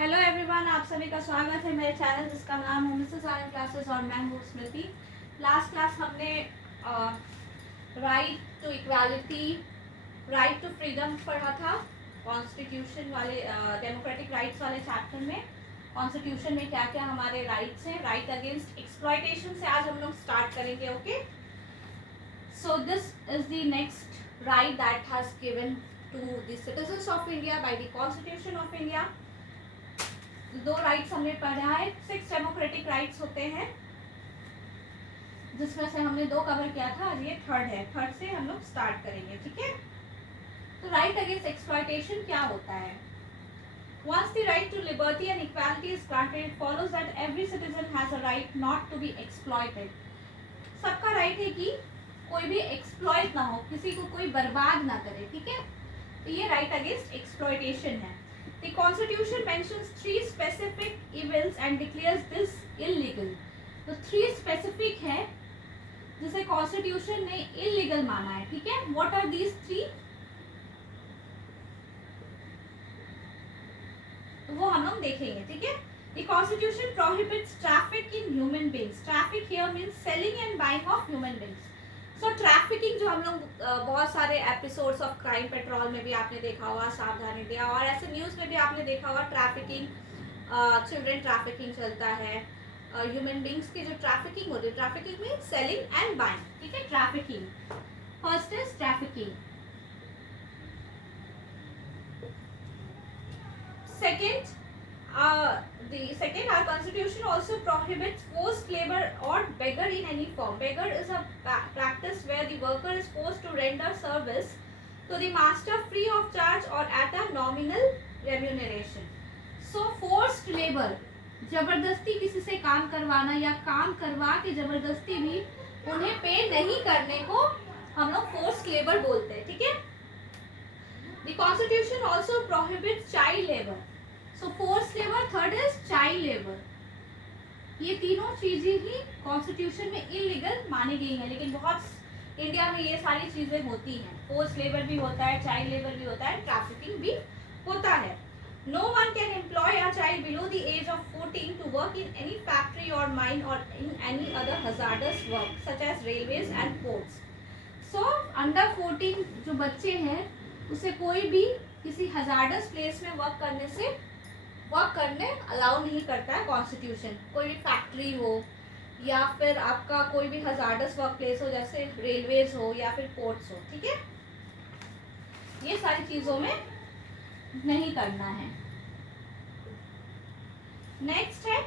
Hello everyone, आप सभी का स्वागत है मेरे चैनल जिसका नाम है मिसेस आर्यन क्लासेस और मैं हूँ स्मृति। लास्ट क्लास हमने right to equality, right to freedom पढ़ा था कॉन्स्टिट्यूशन वाले डेमोक्रेटिक राइट्स वाले चैप्टर में। कॉन्स्टिट्यूशन में क्या क्या हमारे राइट्स हैं। राइट अगेंस्ट एक्सप्लॉयटेशन से आज हम लोग स्टार्ट करेंगे। Okay, so this is the next right that has given to the citizens of India by the constitution of India. दो राइट्स हमने पढ़ा है। 6 डेमोक्रेटिक राइट्स होते हैं जिसमें से हमने 2 कवर किया था, आज ये थर्ड है। थर्ड से हम लोग स्टार्ट करेंगे, ठीक है। तो राइट अगेंस्ट एक्सप्लॉयटेशन क्या होता है? Once the right to liberty and equality is granted, it follows that every citizen has a right not to be exploited. सबका राइट है कि कोई भी एक्सप्लॉइट ना हो, किसी को कोई बर्बाद ना करे, ठीक है। तो ये राइट अगेंस्ट एक्सप्लॉयटेशन है। The Constitution mentions 3 specific evils and declares this illegal. तो 3 specific है जिसे Constitution ने illegal माना है, ठीक है। What are these 3? तो वो हम लोग देखेंगे, ठीक है। The Constitution prohibits traffic in human beings. Traffic here means selling and buying of human beings. So trafficking जो हम लोग बहुत सारे एपिसोड्स ऑफ क्राइम पेट्रोल में भी आपने देखा होगा, सावधान इंडिया और ऐसे न्यूज़ में भी आपने देखा होगा। ट्रैफिकिंग, चिल्ड्रन ट्रैफिकिंग चलता है, ह्यूमन बींग्स की जो ट्रैफिकिंग होती है। Trafficking mean selling and buying, ठीक है। Trafficking first is trafficking. Second, our constitution also prohibits forced labor or beggar in any form. Beggar is a practice where the worker is forced to render service to the master free of charge or at a nominal remuneration. So forced labor, जबरदस्ती किसी से काम करवाना या काम करवा के जबरदस्ती भी उन्हें पे नहीं करने को हम लोग forced labor बोलते हैं, ठीक है। The constitution also prohibits child labor. So force labour, third is child labour. ये तीनों चीजें ही कॉन्स्टिट्यूशन में इलीगल मानी गई हैं, लेकिन बहुत इंडिया में ये सारी चीजें होती हैं। फोर्स लेबर भी होता है, चाइल्ड लेबर भी होता है, ट्रैफिकिंग भी होता है। No one can employ a child below the age of 14 to work in any factory or mine or in any other hazardous work such as railways and ports. So under 14 जो बच्चे हैं उसे कोई भी किसी हजार्डस प्लेस में work करने allow नहीं करता है कॉन्स्टिट्यूशन। कोई भी फैक्ट्री हो या फिर आपका कोई भी हजार्डस वर्क प्लेस हो, जैसे रेलवेज हो या फिर पोर्ट्स हो, ठीक है। ये सारी चीजों में नहीं करना है। नेक्स्ट है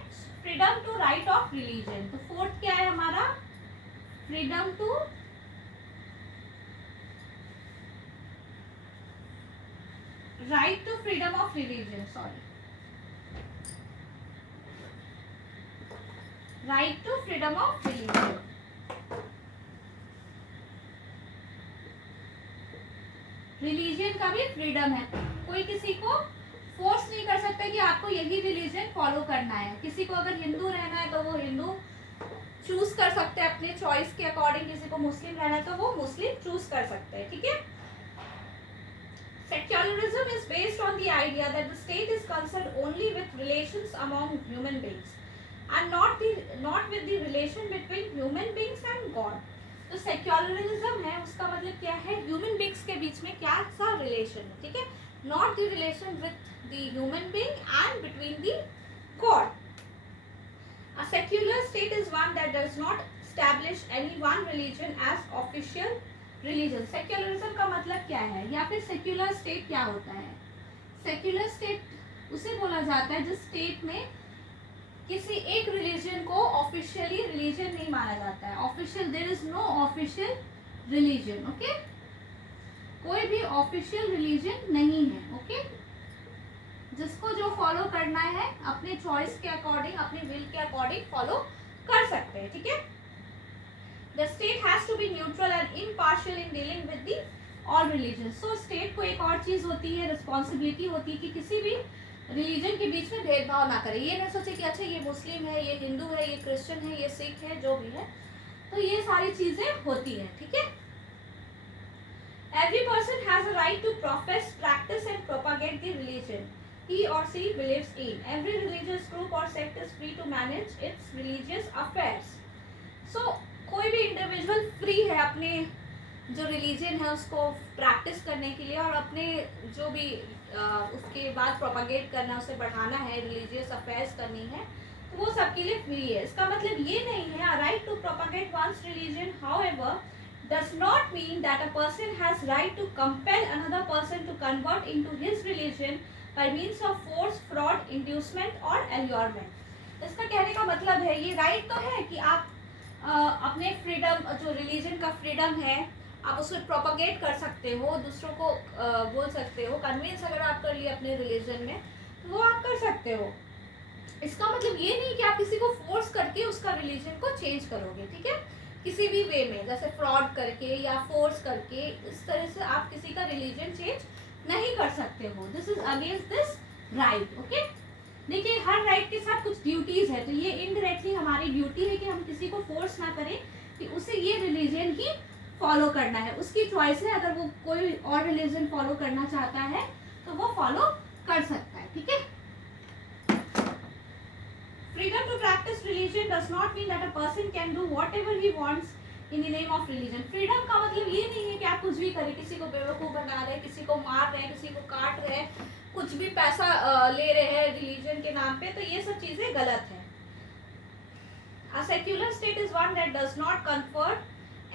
freedom to right of religion. तो फोर्थ क्या है हमारा? Freedom to right to freedom of religion, sorry, right to freedom of religion. Religion का भी फ्रीडम है। कोई किसी को फोर्स नहीं कर सकता कि आपको यही रिलीजन फॉलो करना है। किसी को अगर हिंदू रहना है तो वो हिंदू चूज कर सकते हैं अपने चॉइस के अकॉर्डिंग। किसी को मुस्लिम रहना है तो वो मुस्लिम चूज कर सकते हैं, ठीक है। Secularism is based on the idea that the state is concerned only with relations among human beings and not with the relation between human beings and God. तो सेक्युलरिज्म है, उसका मतलब क्या है? ह्यूमन बींग्स के बीच में क्या सा रिलेशन है, ठीक है। Not the relation with the human being and between the God. A secular state is one that does not establish any one religion as official religion. Secularism का मतलब क्या है या फिर सेक्युलर स्टेट क्या होता है? सेक्युलर स्टेट उसे बोला जाता है जिस स्टेट में किसी एक रिलीजन को ऑफिशियली रिलीजन नहीं माना जाता है। Official, there is no official religion, okay. कोई भी ऑफिशियल रिलीजन नहीं है, ओके। जिसको जो फॉलो करना है अपने चॉइस के अकॉर्डिंग, अपने विल के अकॉर्डिंग फॉलो कर सकते हैं, ठीक है। The state has to be neutral and impartial in dealing with the all religions. So state को एक और चीज होती है, रिस्पॉन्सिबिलिटी होती है कि किसी भी रिलीजन के बीच में भेदभाव ना करे। ये ना सोचे कि अच्छा ये मुस्लिम है, ये हिंदू है, ये क्रिश्चियन है, ये सिख है, जो भी है। तो ये सारी चीजें होती हैं, ठीक है। Every person has a right to profess, practice and propagate the religion he or she believes in. Every religious group or sect is free to manage its religious affairs. So कोई भी इंडिविजुअल फ्री है अपने जो religion है उसको practice करने के लिए और अपने जो भी उसके बाद प्रोपागेट करना, उसे बढ़ाना है, रिलीजियस अफेयर्स करनी है, तो वो सबके लिए फ्री है. इसका मतलब ये नहीं है right to propagate one's religion, however does not mean that a person has right to compel another person to convert into his religion by means of force, fraud, inducement or allurement. इसका कहने का मतलब है ये right तो है कि आप अपने फ्रीडम, जो रिलीजन का फ्रीडम है, आप उसको प्रोपागेट कर सकते हो, दूसरों को बोल सकते हो, कन्विंस अगर आप कर लिए अपने रिलीजन में तो वो आप कर सकते हो. इसका मतलब ये नहीं कि आप किसी को फोर्स करके उसका रिलीजन को चेंज करोगे. ठीक है, किसी भी वे में, जैसे फ्रॉड करके या फोर्स करके, इस तरह से आप किसी का रिलीजन चेंज नहीं कर सकते हो. This is against this right. Okay, देखिए हर राइट के साथ कुछ ड्यूटीज है, तो ये इनडायरेक्टली हमारी ड्यूटी है कि हम किसी को फोर्स ना करें कि उसे ये रिलीजन ही फॉलो करना है. उसकी चॉइस है, अगर वो कोई और रिलीजन फॉलो करना चाहता है तो वो फॉलो कर सकता है. ठीक है, freedom to practice religion does not mean that a person can do whatever he wants in the name of religion. freedom का मतलब ये नहीं है कि आप कुछ भी करें, किसी को बेवकूफ बना रहे, किसी को मार रहे, किसी को काट रहे, कुछ भी पैसा ले रहे हैं रिलीजन के नाम पे, तो ये सब चीजें गलत है. A secular state is one that does not confer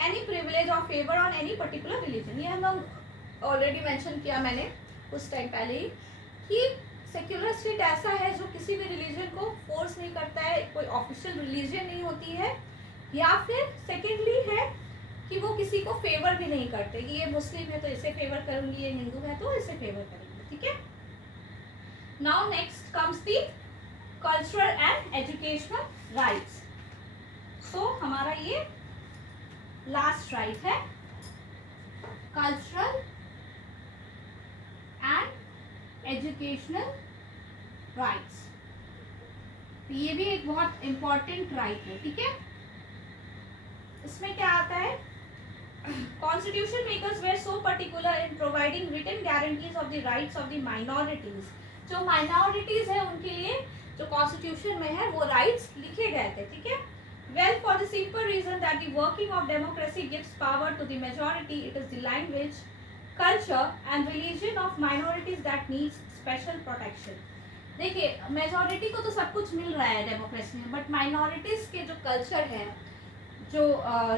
any privilege or favor on any particular religion. ये हम लोग ऑलरेडी मेंशन किया मैंने कुछ टाइम पहले ही कि सेक्युलर स्टेट ऐसा है जो किसी भी रिलीजन को फोर्स नहीं करता है, कोई ऑफिशियल रिलीजन नहीं होती है, या फिर सेकेंडली है कि वो किसी को फेवर भी नहीं करते कि ये मुस्लिम है तो इसे फेवर करूंगी, ये हिंदू है तो इसे फेवर करूंगी. ठीक है, now next comes the cultural and educational rights. So हमारा ये लास्ट राइट है, कल्चरल एंड एजुकेशनल राइट्स. ये भी एक बहुत इंपॉर्टेंट राइट है. ठीक है, इसमें क्या आता है, constitution makers were so particular in providing written guarantees of the rights of the minorities. जो माइनॉरिटीज है उनके लिए जो कॉन्स्टिट्यूशन में है वो राइट्स लिखे गए थे. ठीक है, well for the simple reason that the working of democracy gives power to the majority, it is the language, culture and religion of minorities that needs special protection. देखिए मेजॉरिटी को तो सब कुछ मिल रहा है डेमोक्रेसी में, बट माइनॉरिटीज के जो कल्चर है, जो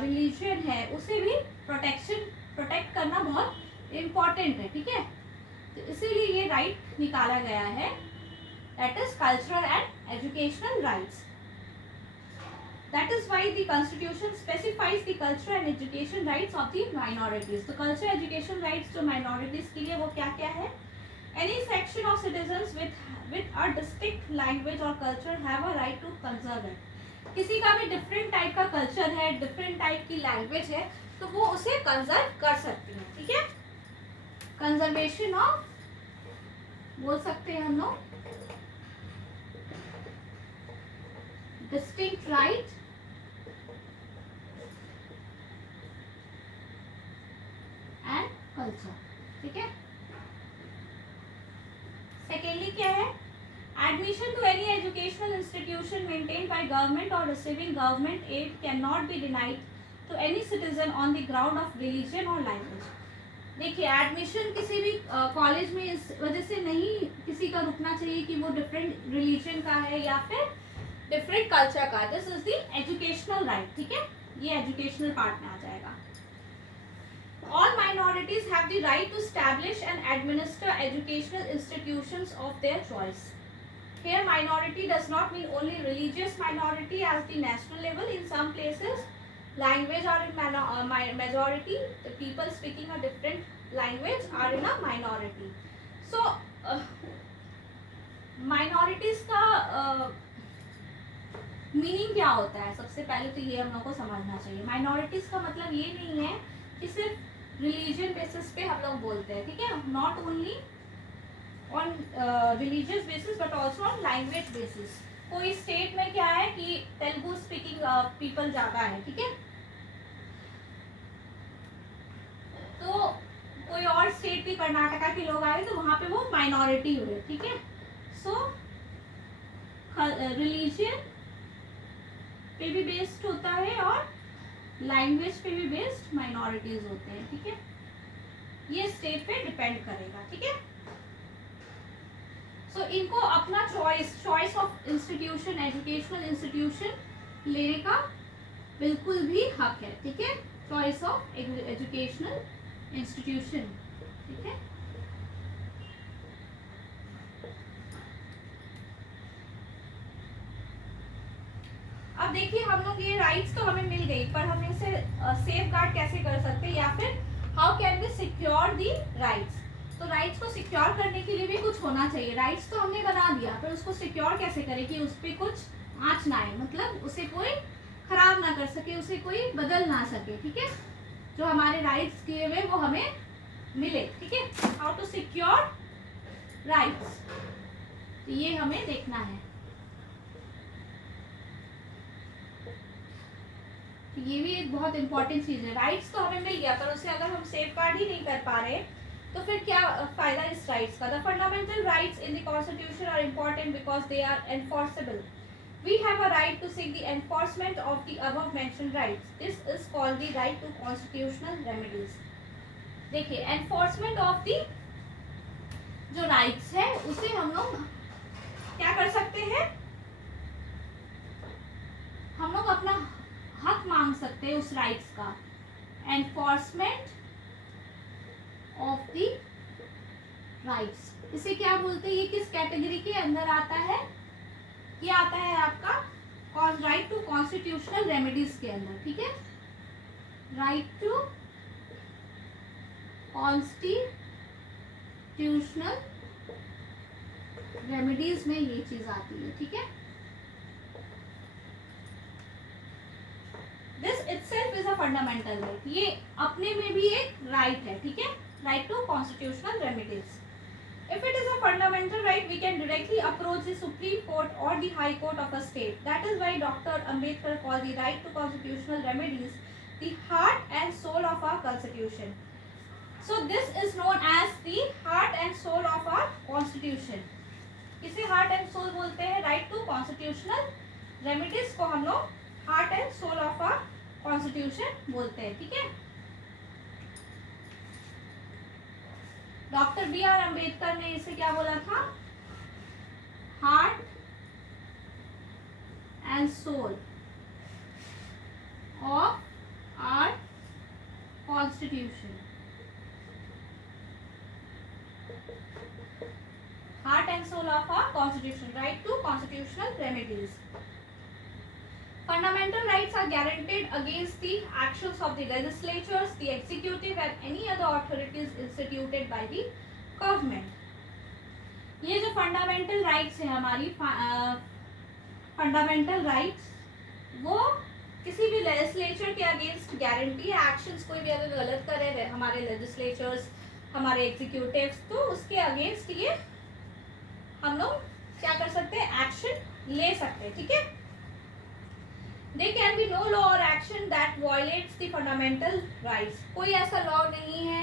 रिलीजन है, उसे भी प्रोटेक्ट करना बहुत इम्पॉर्टेंट है. ठीक है, तो इसीलिए ये राइट निकाला गया है, that is cultural and educational rights. That is why the Constitution specifies the cultural and education rights of the minorities. तो cultural education rights जो minorities के लिए वो क्या क्या है? Any section of citizens with a distinct language or culture have a right to conserve it. किसी का भी different type का culture है, different type की language है, तो वो उसे conserve कर सकती है. ठीक है, conservation of बोल सकते हैं हम लोग distinct right एंड कल्चर. ठीक है, सेकेंडली क्या है, admission to any educational institution maintained by government और receiving government aid can not be denied to any citizen on the ground of religion और लैंग्वेज. देखिए एडमिशन किसी भी कॉलेज में इस वजह से नहीं किसी का रुकना चाहिए कि वो डिफरेंट रिलीजन का है या फिर डिफरेंट कल्चर का. This is the educational right. ठीक है, ये एजुकेशनल पार्ट में आ जाएगा. All minorities have the right to establish and administer educational institutions of their choice. Here, minority does not mean only religious minority as the national level. In some places, language are in majority. The people speaking a different language are in a minority. So, minorities का meaning क्या होता है? सबसे पहले तो ये हम लोग को समझना चाहिए. माइनॉरिटीज का मतलब ये नहीं है कि सिर्फ रिलीजन बेसिस पे हम लोग बोलते हैं. ठीक है, not only on religious basis but also on language basis. कोई स्टेट में क्या है कि तेलुगु स्पीकिंग पीपल ज़्यादा है. ठीक है, तो कोई और स्टेट की कर्नाटका के लोग आए तो वहाँ पे वो माइनॉरिटी हुए. ठीक है, रिलीजन पे भी बेस्ड होता है और लैंग्वेज पे भी बेस्ड माइनॉरिटीज होते हैं, ठीक है। ये स्टेट पे डिपेंड करेगा, ठीक है। सो इनको अपना choice of institution, educational institution लेने का बिल्कुल भी हक है, ठीक है। चॉइस ऑफ एजुकेशनल इंस्टीट्यूशन, ठीक है। अब देखिए हम लोग ये राइट्स तो हमें मिल गई, पर हम इसे सेफ गार्ड कैसे कर सकते हैं, या फिर how can we secure the rights. तो राइट्स को सिक्योर करने के लिए भी कुछ होना चाहिए। राइट्स तो हमने बना दिया, पर उसको सिक्योर कैसे करें कि उस पर कुछ आँच ना आए, मतलब उसे कोई खराब ना कर सके, उसे कोई बदल ना सके, ठीक है। जो हमारे राइट्स किए हुए वो हमें मिले, ठीक है। हाउ टू सिक्योर राइट्स, तो ये हमें देखना है। ये भी एक बहुत इंपॉर्टेंट चीज है। राइट्स तो हमें मिल गया, पर उसे अगर हम सेफ गार्ड ही नहीं कर पा रहे तो फिर क्या फायदा इस राइट्स का। The fundamental rights in the constitution are important because they are enforceable. We have a right to seek the enforcement of the above mentioned rights. This is called the right to constitutional remedies. देखिए enforcement of the जो rights है उसे हम लोग क्या कर सकते हैं, हम लोग अपना हक मांग सकते हैं उस राइट्स का। एनफोर्समेंट ऑफ द राइट्स, इसे क्या बोलते हैं, ये किस कैटेगरी के अंदर आता है, ये आता है आपका राइट टू कॉन्स्टिट्यूशनल रेमेडीज के अंदर, ठीक है। राइट टू कॉन्स्टिट्यूशनल रेमेडीज में ये चीज आती है, ठीक है। This itself is a fundamental right, ये अपने में भी एक राइट है, ठीक है। Right to constitutional remedies. If it is a fundamental right, we can directly approach the Supreme Court or the High Court of a state. That is why Dr. Ambedkar called the right to constitutional remedies the heart and soul of our constitution. So this is known as the heart and soul of our constitution. इसे heart and soul बोलते हैं। Right to constitutional remedies को हम लोग heart and soul of our constitution बोलते हैं, ठीक है। डॉक्टर बी आर अम्बेडकर ने इसे क्या बोला था, heart and soul of our constitution. Heart and soul of our constitution, right to constitutional remedies. Fundamental rights are guaranteed against the actions of the legislatures, the executive and any other authorities instituted by the government. ये जो fundamental rights है हमारी fundamental rights, वो किसी भी legislature के against guarantee है। actions कोई भी अगर गलत करे हमारे legislatures, हमारे executives, तो उसके against ये हम लोग क्या कर सकते हैं, action ले सकते हैं, ठीक है। There can be no law or action that violates the fundamental rights. कोई ऐसा लॉ नहीं है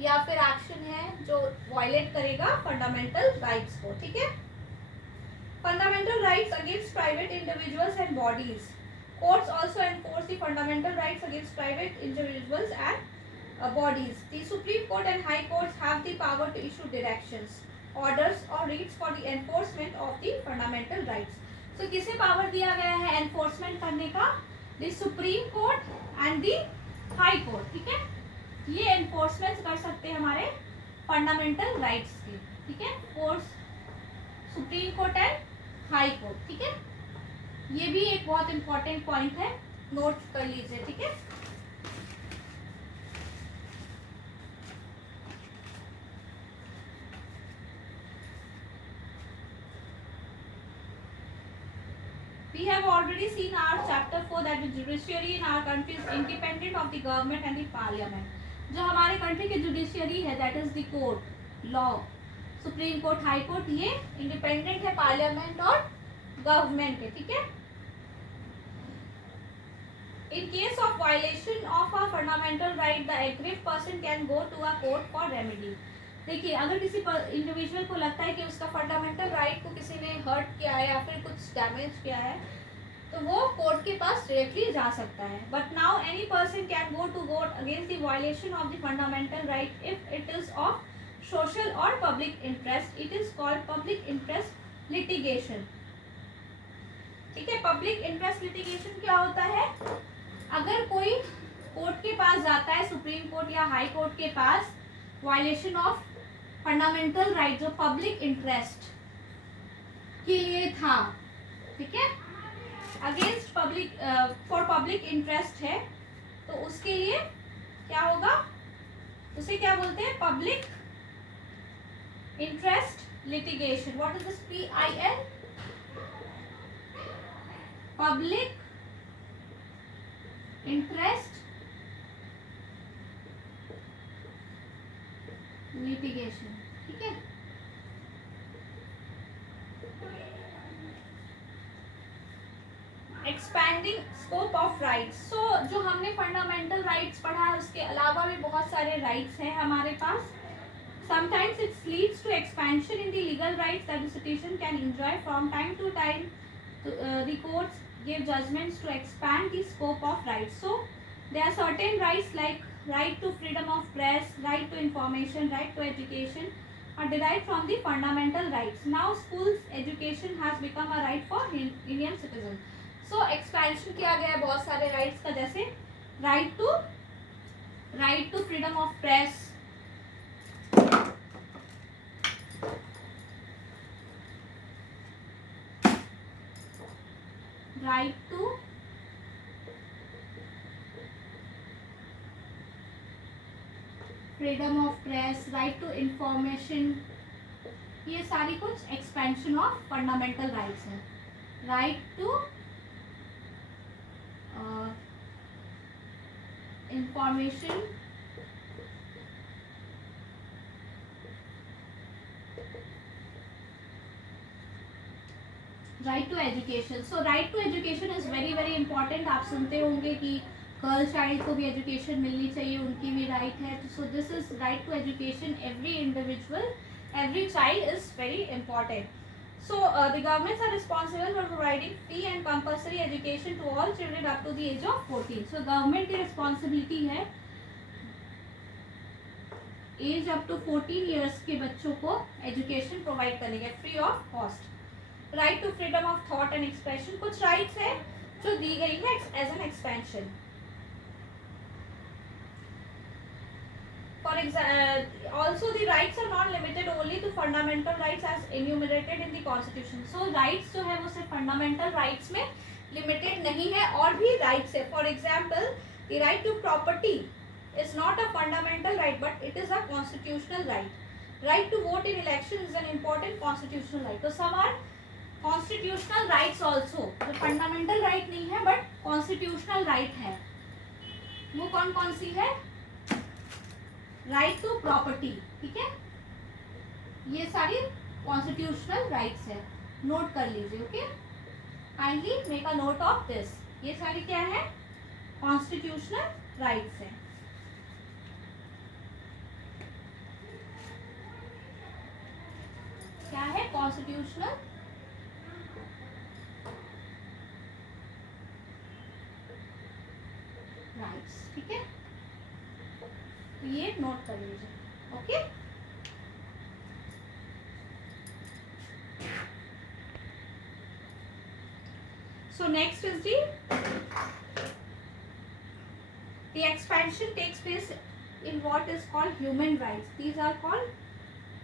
या फिर एक्शन है जो वायलेट करेगा फंडामेंटल राइट्स को, ठीक है। Fundamental rights against private individuals and bodies. Courts also enforce the fundamental rights against private individuals and bodies. The Supreme Court and High Courts have the power to issue directions, orders और writs for the enforcement of the fundamental rights. तो किसे power दिया गया है enforcement करने का, the Supreme Court and the High Court, ठीक है। ये एनफोर्समेंट कर सकते हैं हमारे फंडामेंटल राइट्स के, ठीक है। Force supreme Court and high Court, ठीक है। ये भी एक बहुत इंपॉर्टेंट पॉइंट है, नोट कर लीजिए, ठीक है। We have already seen our chapter 4 that the judiciary in our country is independent of the government and the parliament. जो हमारे कंट्री की जुडिशियरी है, that is the court, law, supreme court, high court, ये independent है parliament और government के, ठीक है। In case of violation of a fundamental right, the aggrieved person can go to a court for remedy. देखिए अगर किसी इंडिविजुअल को लगता है कि उसका फंडामेंटल राइट को किसी ने हर्ट किया है या फिर कुछ डैमेज किया है, तो वो कोर्ट के पास डायरेक्टली जा सकता है. But now any person can go to court against the violation of the fundamental right if it is of social और public interest. It is called public interest litigation. ठीक है, पब्लिक इंटरेस्ट लिटिगेशन क्या होता है? अगर कोई court के पास जाता है, सुप्रीम कोर्ट या हाई कोर्ट के पास, वायलेशन ऑफ फंडामेंटल राइट जो पब्लिक इंटरेस्ट के लिए था, ठीक है, against public for public interest है, तो उसके लिए क्या होगा? उसे क्या बोलते हैं? Public interest litigation. What is this? PIL, public interest litigation. ठीक है, एक्सपैंडिंग स्कोप ऑफ राइट्स. सो जो हमने फंडामेंटल राइट्स पढ़ा है, उसके अलावा भी बहुत सारे राइट्स हैं हमारे पास. Sometimes it leads to expansion in the legal rights that the citizen can enjoy from time to time. The courts give judgments to expand the scope of rights. So there are certain rights like right to freedom of press, right to information, right to education are derived from the fundamental rights. Now schools education has become a right for Indian citizens. So expansion किया गया है बहुत सारे rights का, जैसे right to freedom of press, right to freedom of press, right to information, ये सारी कुछ एक्सपेंशन ऑफ फंडामेंटल राइट्स है. Right to information, right to education. So right to education is very very important. आप सुनते होंगे कि girl child को भी एजुकेशन मिलनी चाहिए, उनकी भी राइट है. So this is right to education. Every individual, every child is very important. So the governments are responsible for providing free and compulsory education to all children up to the age of 14. So government की responsibility है age up to 14 years के बच्चों को education provide करने के free of cost. Right to freedom of thought and expression, कुछ rights है जो दी गई है as an expansion. For example, also the rights are not limited only to fundamental rights as enumerated in the constitution. So rights जो है वो सिर्फ fundamental rights में limited नहीं है, और भी rights है. For example, the right to property is not a fundamental right but it is a constitutional right. Right to vote in election is an important constitutional right. So some are constitutional rights also. जो fundamental right नहीं है but constitutional right है. वो कौन कौन सी है? Right to property. ठीक है, ये सारी कॉन्स्टिट्यूशनल राइट्स है. नोट कर लीजिए. Okay, kindly make a note of this. ये सारी क्या है? कॉन्स्टिट्यूशनल राइट्स है. क्या है? Constitutional rights. ठीक है, तो ये नोट कर लीजिए. Okay, so next is the expansion takes place in what is called human rights. These are called,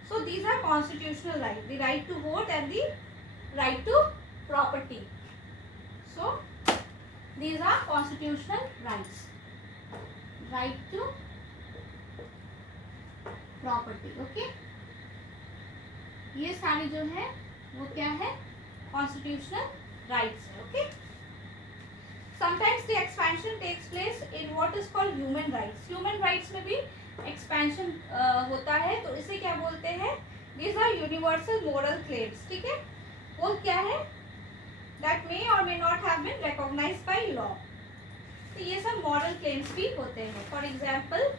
so these are constitutional rights, the right to vote and the right to property. So these are constitutional rights. Right to property. Okay, ये सारी जो है वो क्या है? Constitutional rights है. Okay, sometimes the expansion takes place in what is called human rights. Human rights में भी एक्सपेंशन होता है, तो इसे क्या बोलते हैं? These are universal moral claims. ठीक है, वो क्या है? That may or may not have been recognised by law. तो ये सब मॉरल क्लेम्स भी होते हैं. For example,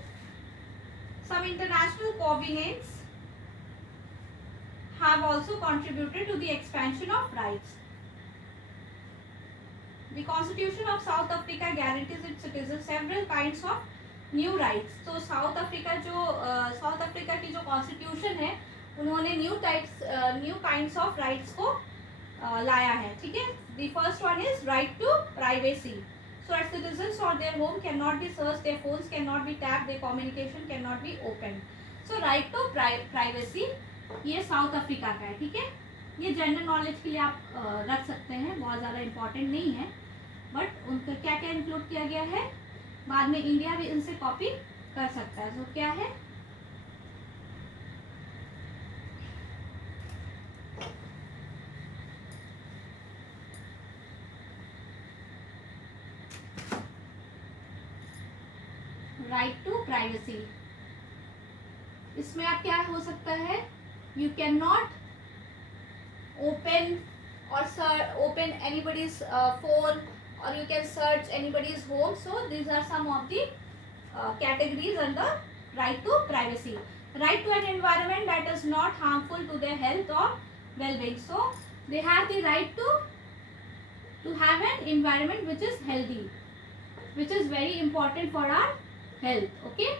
some international covenants have also contributed to the expansion of rights. The Constitution of South Africa guarantees its citizens several kinds of new rights. तो south Africa की जो constitution है उन्होंने new kinds of rights को लाया है, ठीक है. The first one is right to privacy. So our citizens or their home cannot be searched, their phones cannot be tapped, their communication cannot be opened. So right to privacy ये south Africa का है, ठीक है. ये general knowledge के लिए आप रख सकते हैं, बहुत ज़्यादा इम्पोर्टेंट नहीं है, बट उनका क्या क्या इंक्लूड किया गया है. बाद में इंडिया भी इनसे कॉपी कर सकता है. तो क्या है, राइट टू प्राइवेसी. इसमें आप क्या हो सकता है, you can not open anybody's phone, or you can search anybody's home. So these are some of the categories under right to privacy. Right to an environment that is not harmful to their health or well-being. So they have the right to have an environment which is healthy, which is very important for our health. Okay,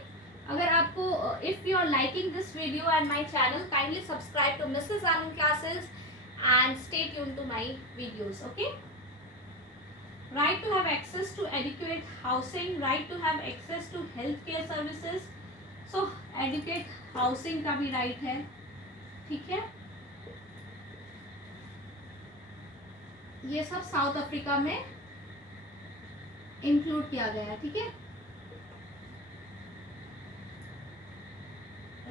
अगर आपको if you are liking this video and my channel, kindly subscribe to Mrs. Anand Classes and stay tuned to my videos. Okay, right to have access to adequate housing, right to have access to healthcare services. So adequate housing का भी right है, ठीक है. ये सब south Africa में include किया गया है, ठीक है.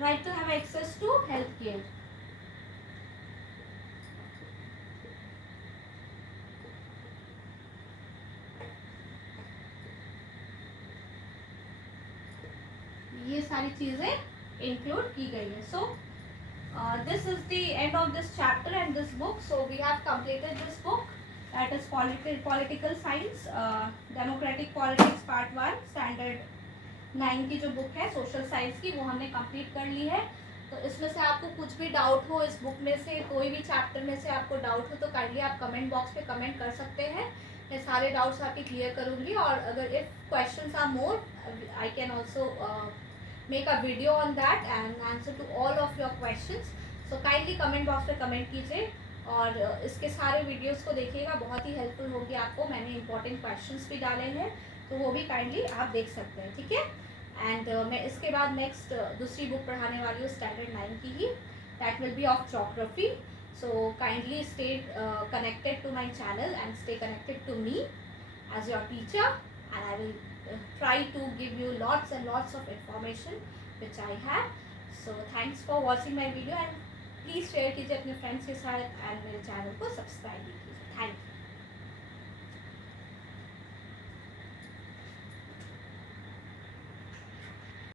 right to have access to health care. ये सारी चीजें इंक्लूड की गई है. सो this is the end of this chapter and this book. So we have completed this book, that is political science, democratic politics part 1, standard 9 की जो book है social science की, वो हमने कंप्लीट कर ली है. तो इसमें से आपको कुछ भी डाउट हो, इस बुक में से कोई भी चैप्टर में से आपको डाउट हो, तो काइंडली आप कमेंट बॉक्स पे कमेंट कर सकते हैं. मैं सारे डाउट्स आपके क्लियर करूँगी. और अगर if questions are more, I can also make a video on that and answer to all of your questions. So kindly comment box पे कमेंट कीजिए और इसके सारे वीडियोज़ को देखिएगा, बहुत ही हेल्पफुल होगी आपको. मैंने इंपॉर्टेंट क्वेश्चंस भी डाले हैं, तो वो भी काइंडली आप देख सकते हैं, ठीक है. एंड मैं इसके बाद नेक्स्ट दूसरी बुक पढ़ाने वाली हूँ स्टैंडर्ड 9 की ही, that will be of geography. So kindly stay connected to my channel and stay connected to me as your teacher, and I will try to give you lots and lots of information which I have. So thanks for watching my video and please share कीजिए अपने friends के साथ and मेरे channel को subscribe कीजिए. Thank you.